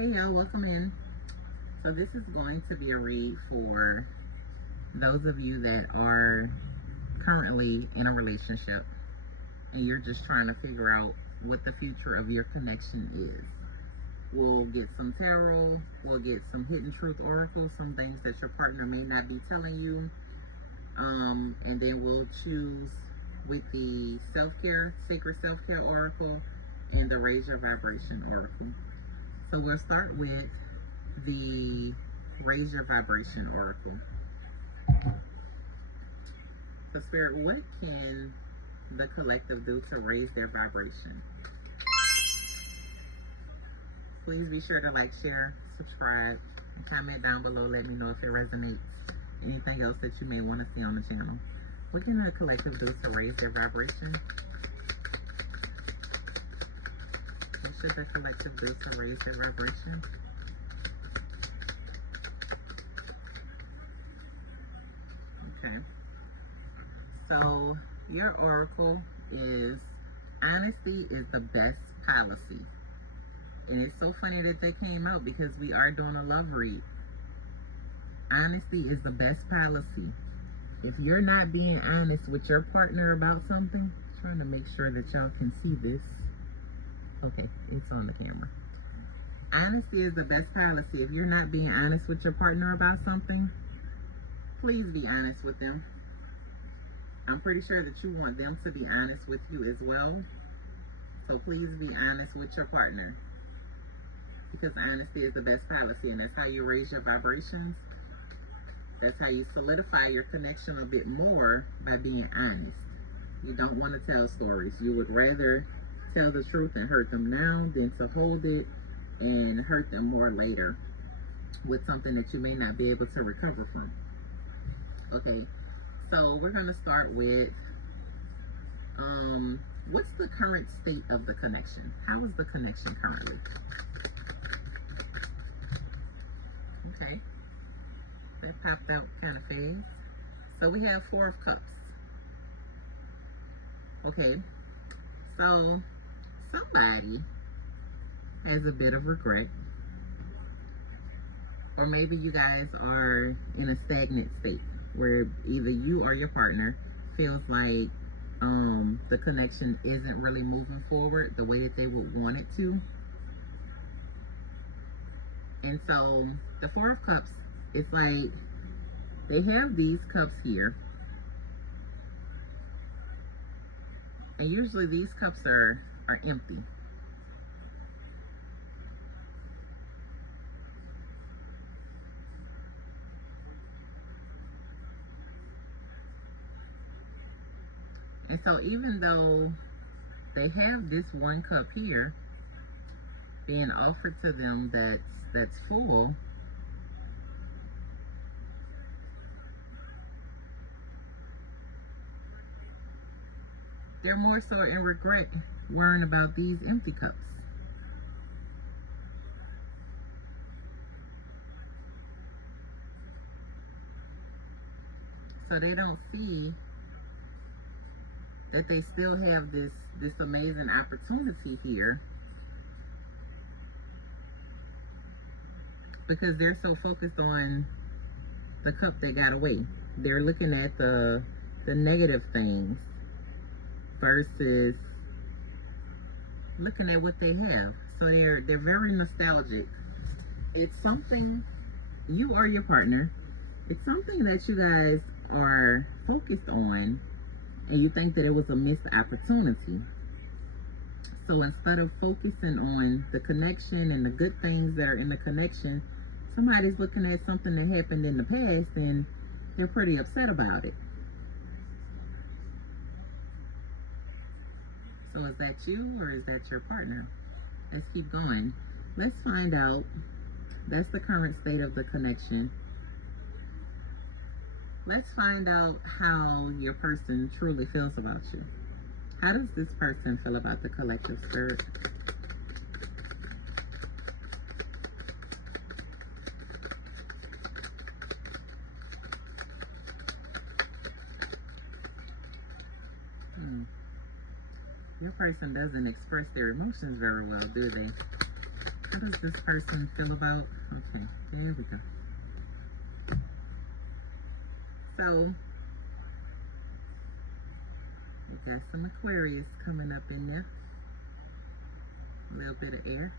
Hey y'all, welcome in. So this is going to be a read for those of you that are currently in a relationship and you're just trying to figure out what the future of your connection is. We'll get some tarot, we'll get some hidden truth oracles, some things that your partner may not be telling you, and then we'll choose with the self-care, sacred self-care oracle and the raise your vibration oracle. So we'll start with the raise your vibration oracle. So Spirit, what can the collective do to raise their vibration? Please be sure to like, share, subscribe, and comment down below. Let me know if it resonates. Anything else that you may want to see on the channel. What can the collective do to raise their vibration? What should the collective do to raise their vibration? Okay. So your oracle is honesty is the best policy. And it's so funny that they came out because we are doing a love read. Honesty is the best policy. If you're not being honest with your partner about something, I'm trying to make sure that y'all can see this. Okay, it's on the camera. Honesty is the best policy. If you're not being honest with your partner about something, please be honest with them. I'm pretty sure that you want them to be honest with you as well. So please be honest with your partner. Because honesty is the best policy, and that's how you raise your vibrations. That's how you solidify your connection a bit more, by being honest. You don't want to tell stories. You would rather tell the truth and hurt them now than to hold it and hurt them more later with something that you may not be able to recover from. Okay, so we're going to start with what's the current state of the connection? How is the connection currently? Okay, that popped out kind of fast. So we have Four of Cups. Okay, so somebody has a bit of regret, or maybe you guys are in a stagnant state where either you or your partner feels like the connection isn't really moving forward the way that they would want it to. And so the Four of Cups, it's like they have these cups here, and usually these cups are empty. And so even though they have this one cup here being offered to them that's full, they're more so in regret worrying about these empty cups. So they don't see that they still have this amazing opportunity here, because they're so focused on the cup that got away. They're looking at the negative things versus looking at what they have. So they're very nostalgic. It's something, you or your partner, it's something that you guys are focused on, and you think that it was a missed opportunity. So instead of focusing on the connection and the good things that are in the connection, somebody's looking at something that happened in the past and they're pretty upset about it. So is that you or is that your partner? Let's keep going. Let's find out. That's the current state of the connection. Let's find out how your person truly feels about you. How does this person feel about the collective, Spirit? Your person doesn't express their emotions very well, do they? How does this person feel about? Okay, there we go. So we got some Aquarius coming up in there. A little bit of air.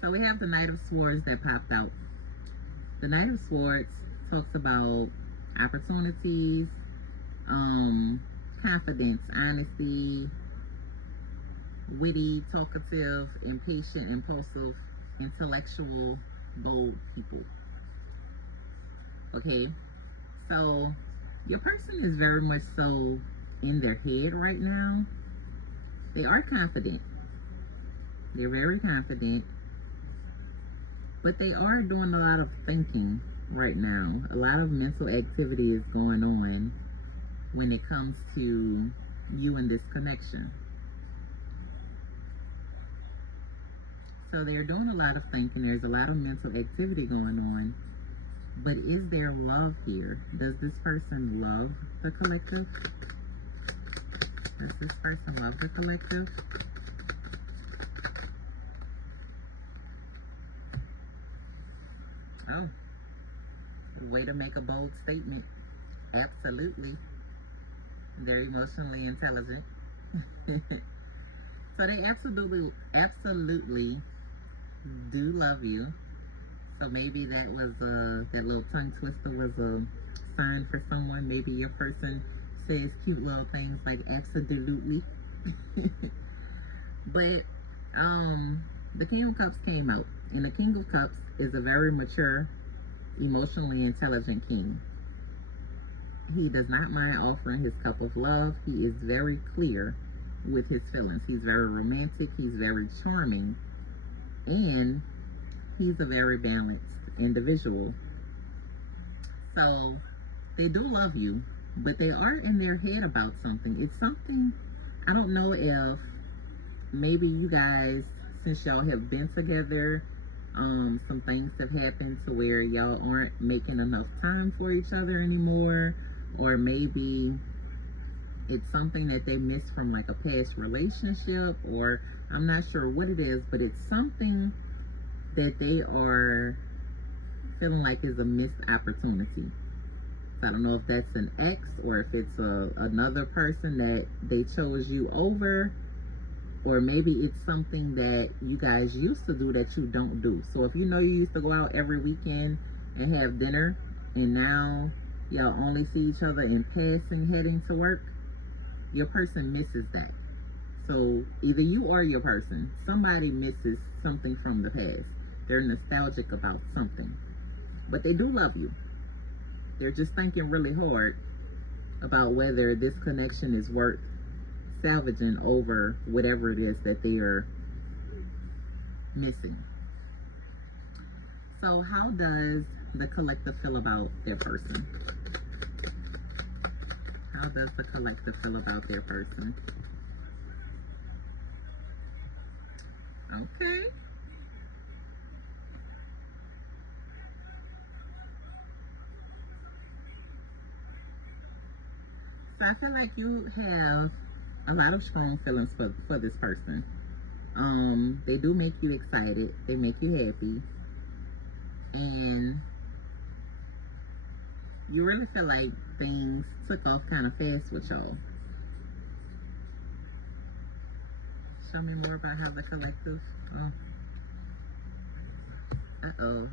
So we have the Knight of Swords that popped out. The Knight of Swords talks about opportunities, confidence, honesty, witty, talkative, impatient, impulsive, intellectual, bold people. Okay, so your person is very much so in their head right now. They are confident. They're very confident, but they are doing a lot of thinking right now. A lot of mental activity is going on when it comes to you and this connection. So they're doing a lot of thinking. There's a lot of mental activity going on. But is there love here? Does this person love the collective? Does this person love the collective? Oh, way to make a bold statement. Absolutely. They're emotionally intelligent. So they absolutely do love you. So maybe that was that little tongue twister was a sign for someone. Maybe your person says cute little things like absolutely. But the King of Cups came out, and the King of Cups is a very mature, emotionally intelligent king. He does not mind offering his cup of love. He is very clear with his feelings. He's very romantic. He's very charming, and he's a very balanced individual. So they do love you, but they are in their head about something. It's something, I don't know if maybe you guys, since y'all have been together, some things have happened to where y'all aren't making enough time for each other anymore, or maybe it's something that they missed from like a past relationship, or I'm not sure what it is, but it's something that they are feeling like is a missed opportunity. So I don't know if that's an ex or if it's another person that they chose you over, or maybe it's something that you guys used to do that you don't do. So if you know you used to go out every weekend and have dinner, and now y'all only see each other in passing heading to work, your person misses that. So either you or your person, somebody misses something from the past. They're nostalgic about something, but they do love you. They're just thinking really hard about whether this connection is worth salvaging over whatever it is that they are missing. So how does the collective feel about their person? How does the collective feel about their person? Okay. So I feel like you have a lot of strong feelings for this person. They do make you excited. They make you happy. And you really feel like things took off kind of fast with y'all. Show me more about how the collective. Oh. Uh-oh.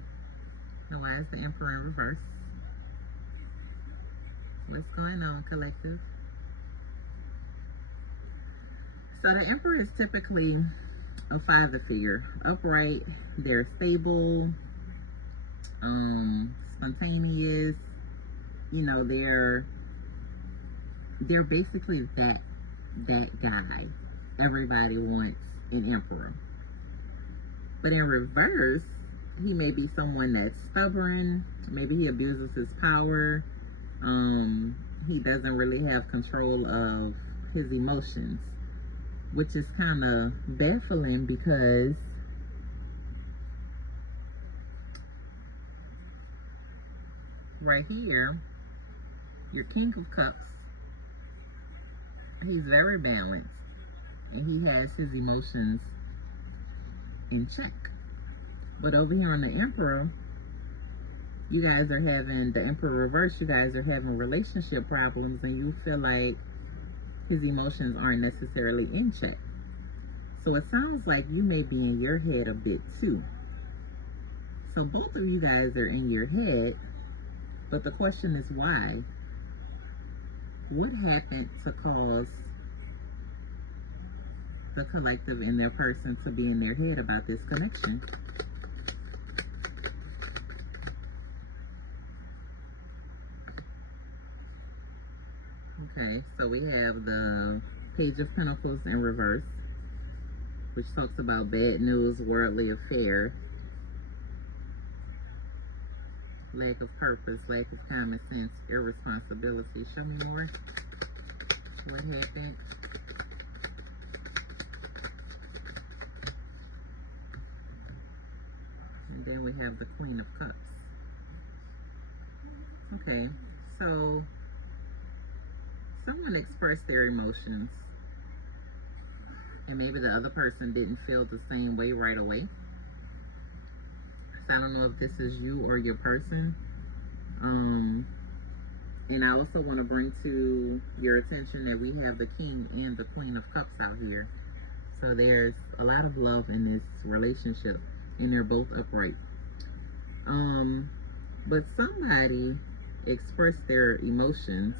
Now why is the Emperor in reverse? What's going on, collective? So the Emperor is typically a father figure. Upright, they're stable, spontaneous, you know, they're basically that guy everybody wants an Emperor. But in reverse, he may be someone that's stubborn. Maybe he abuses his power. He doesn't really have control of his emotions, which is kind of baffling because right here, your King of Cups, he's very balanced and he has his emotions in check. But over here on the Emperor, you guys are having, the Emperor reverse, you guys are having relationship problems, and you feel like his emotions aren't necessarily in check. So it sounds like you may be in your head a bit too. So both of you guys are in your head, but the question is why? What happened to cause the collective in their person to be in their head about this connection? Okay, so we have the Page of Pentacles in reverse, which talks about bad news, worldly affair, lack of purpose, lack of common sense, irresponsibility. Show me more. What happened? And then we have the Queen of Cups. Okay, so someone expressed their emotions, and maybe the other person didn't feel the same way right away. So I don't know if this is you or your person. And I also want to bring to your attention that we have the King and the Queen of Cups out here. So there's a lot of love in this relationship, and they're both upright. But somebody expressed their emotions,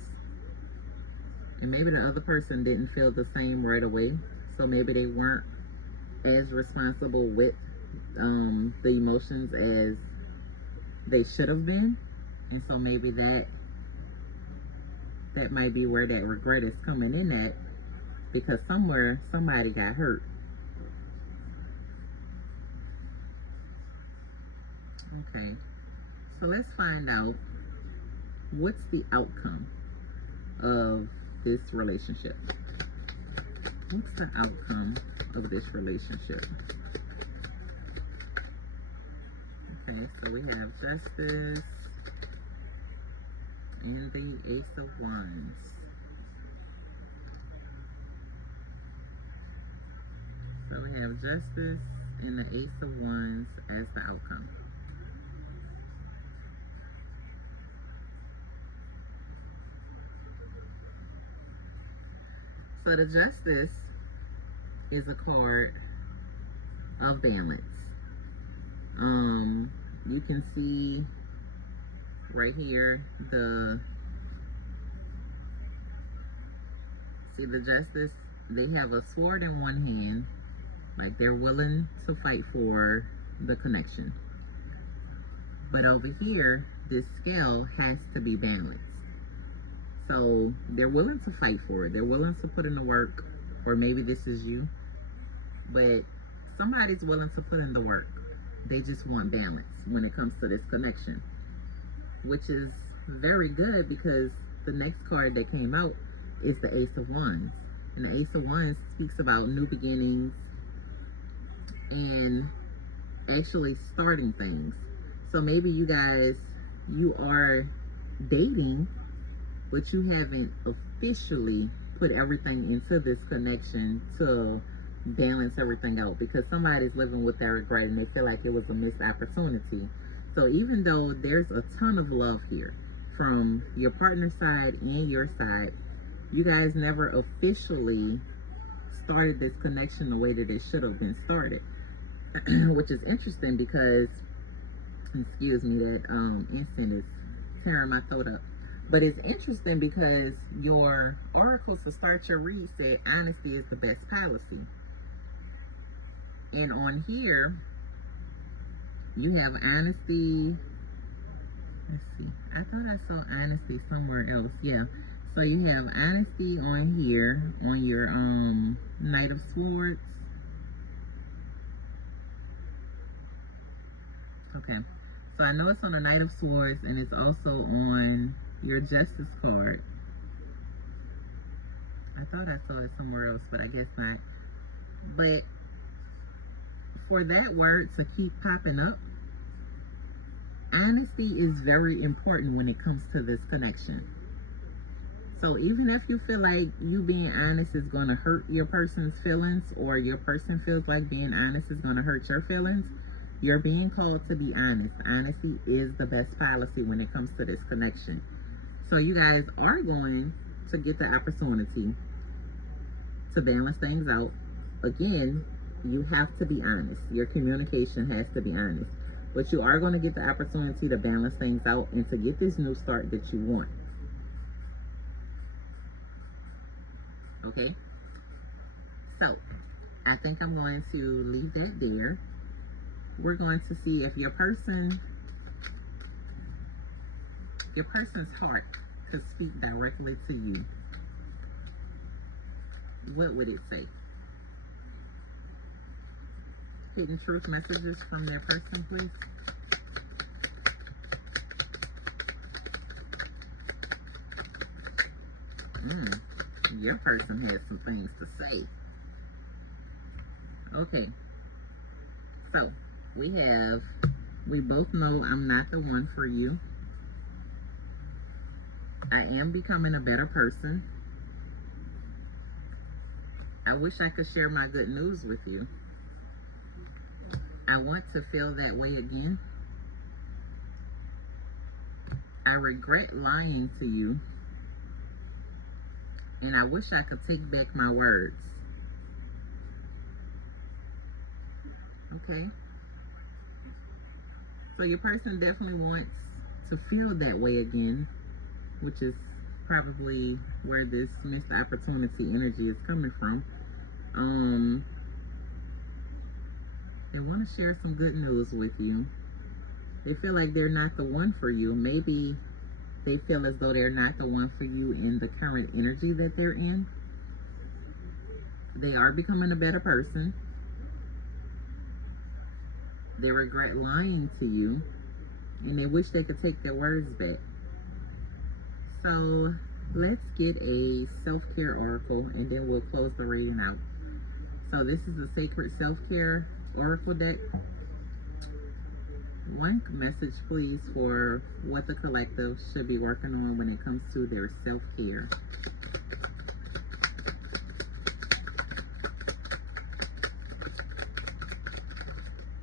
and maybe the other person didn't feel the same right away. So maybe they weren't as responsible with the emotions as they should have been. And so maybe that might be where that regret is coming in at, because somewhere somebody got hurt. Okay, so let's find out what's the outcome of this relationship. What's the outcome of this relationship? Okay, so we have Justice and the Ace of Wands. So we have Justice and the Ace of Wands as the outcome. So the Justice is a card of balance. You can see right here the Justice. They have a sword in one hand, like they're willing to fight for the connection. But over here, this scale has to be balanced. So they're willing to fight for it. They're willing to put in the work, or maybe this is you, but somebody's willing to put in the work. They just want balance when it comes to this connection, which is very good, because the next card that came out is the Ace of Wands. And the Ace of Wands speaks about new beginnings and actually starting things. So maybe you guys, you are dating, but you haven't officially put everything into this connection to balance everything out, because somebody's living with that regret and they feel like it was a missed opportunity. So even though there's a ton of love here from your partner's side and your side, you guys never officially started this connection the way that it should have been started. Which is interesting because, excuse me, that incense is tearing my throat up. But it's interesting because your oracle to start your read said honesty is the best policy. And on here, you have honesty. Let's see. I thought I saw honesty somewhere else. Yeah. So you have honesty on here, on your Knight of Swords. Okay. So I know it's on the Knight of Swords, and it's also on your Justice card. I thought I saw it somewhere else, but I guess not. But for that word to keep popping up, honesty is very important when it comes to this connection. So even if you feel like you being honest is going to hurt your person's feelings, or your person feels like being honest is going to hurt your feelings, you're being called to be honest. Honesty is the best policy when it comes to this connection. So you guys are going to get the opportunity to balance things out. Again, you have to be honest. Your communication has to be honest. But you are going to get the opportunity to balance things out and to get this new start that you want. Okay? So, I think I'm going to leave that there. We're going to see if your person's heart could speak directly to you. What would it say? Hidden truth messages from their person, please. Your person has some things to say. Okay. So, we both know I'm not the one for you. I am becoming a better person. I wish I could share my good news with you. I want to feel that way again. I regret lying to you. And I wish I could take back my words. Okay? So your person definitely wants to feel that way again, which is probably where this missed opportunity energy is coming from. They want to share some good news with you. They feel like they're not the one for you. Maybe they feel as though they're not the one for you in the current energy that they're in. They are becoming a better person. They regret lying to you, and they wish they could take their words back. So let's get a self-care oracle, and then we'll close the reading out. So this is the Sacred Self-Care Oracle deck. One message, please, for what the collective should be working on when it comes to their self-care.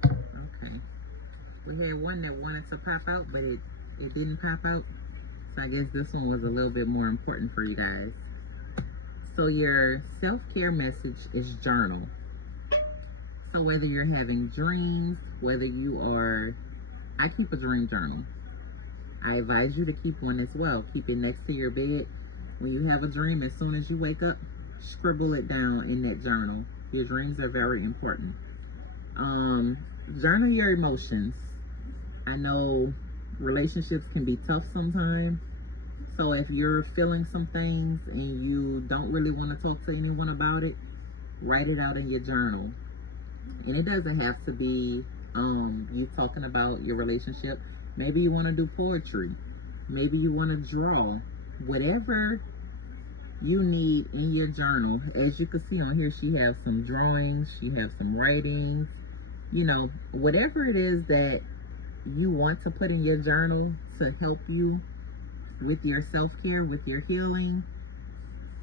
Okay. We had one that wanted to pop out, but it didn't pop out. So I guess this one was a little bit more important for you guys. So your self-care message is journal. So whether you're having dreams, whether you are... I keep a dream journal. I advise you to keep one as well. Keep it next to your bed. When you have a dream, as soon as you wake up, scribble it down in that journal. Your dreams are very important. Journal your emotions. I know relationships can be tough sometimes. So if you're feeling some things and you don't really want to talk to anyone about it, write it out in your journal. And it doesn't have to be you talking about your relationship. Maybe you want to do poetry. Maybe you want to draw. Whatever you need in your journal. As you can see on here, she has some drawings. She has some writings. You know, whatever it is that you want to put in your journal to help you with your self-care, with your healing.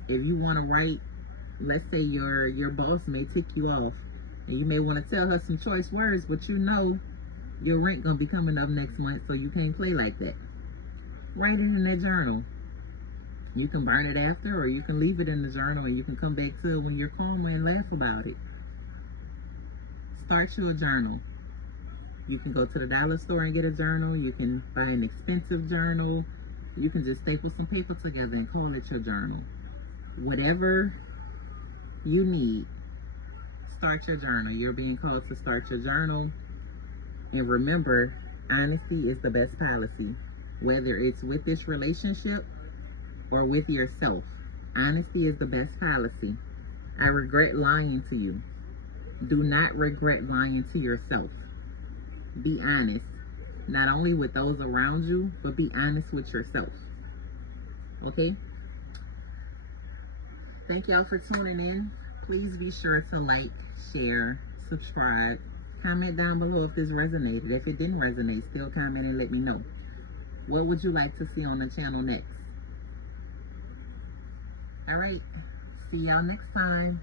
If you want to write, let's say your boss may tick you off, and you may want to tell her some choice words, but you know your rent gonna be coming up next month, so you can't play like that. Write it in that journal. You can burn it after, or you can leave it in the journal and you can come back to it when you're calm and laugh about it. Start you a journal. You can go to the dollar store and get a journal. You can buy an expensive journal. You can just staple some paper together and call it your journal. Whatever you need, start your journal. You're being called to start your journal. And remember, honesty is the best policy. Whether it's with this relationship or with yourself, honesty is the best policy. I regret lying to you. Do not regret lying to yourself. Be honest, not only with those around you, but be honest with yourself. Okay? Thank y'all for tuning in. Please be sure to like, share, subscribe. Comment down below if this resonated. If it didn't resonate, still comment and let me know. What would you like to see on the channel next? All right. See y'all next time.